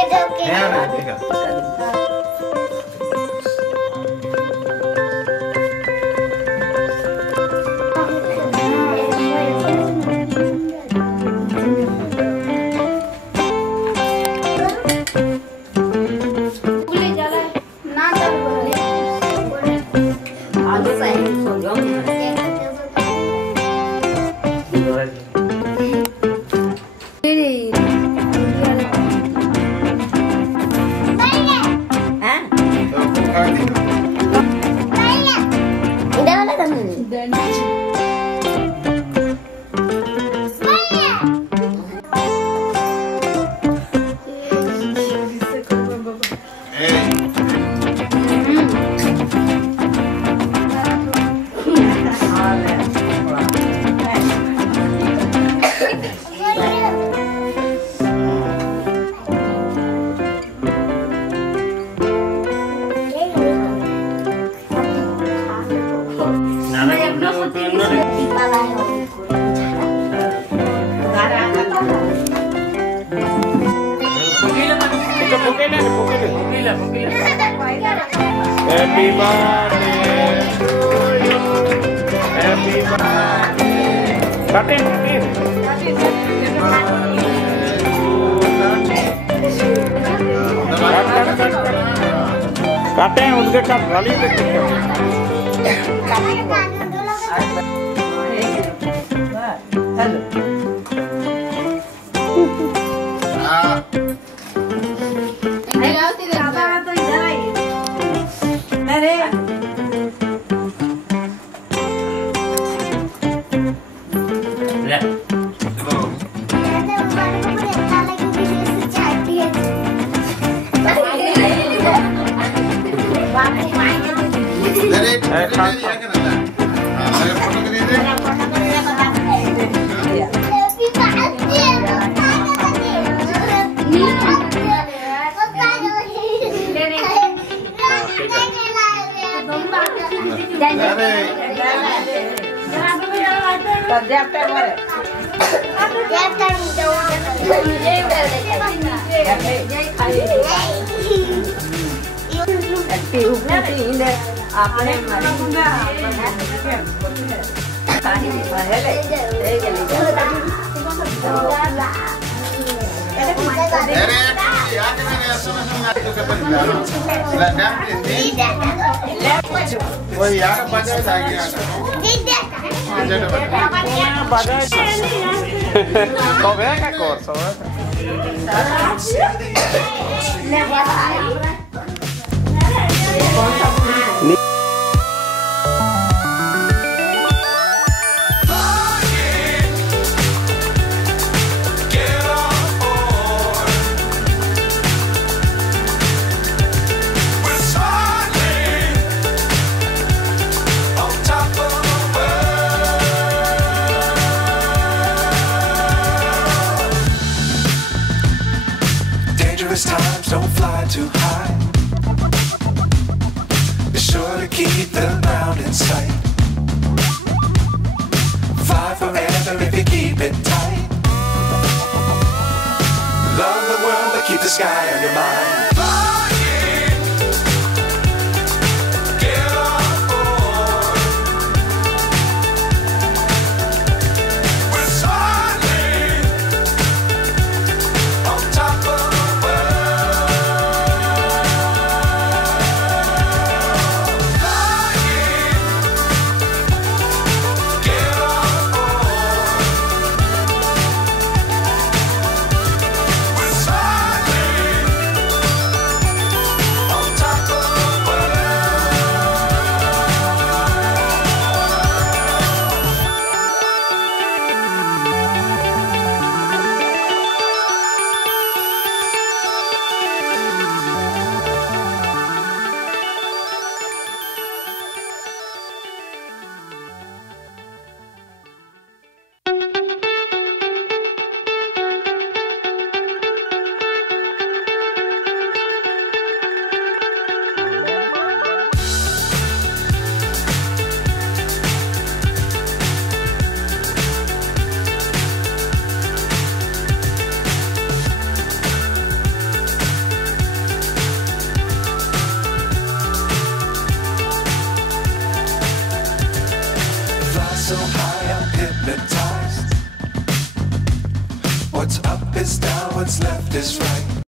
Happy birthday to you. Happy birthday. Katin. Katin उसके काट वाली पे Times don't fly too high. Be sure to keep the ground in sight. Fly forever if you keep it tight. Love the world but keep the sky on your mind. so high, I'm hypnotized. What's up is down, what's left is right.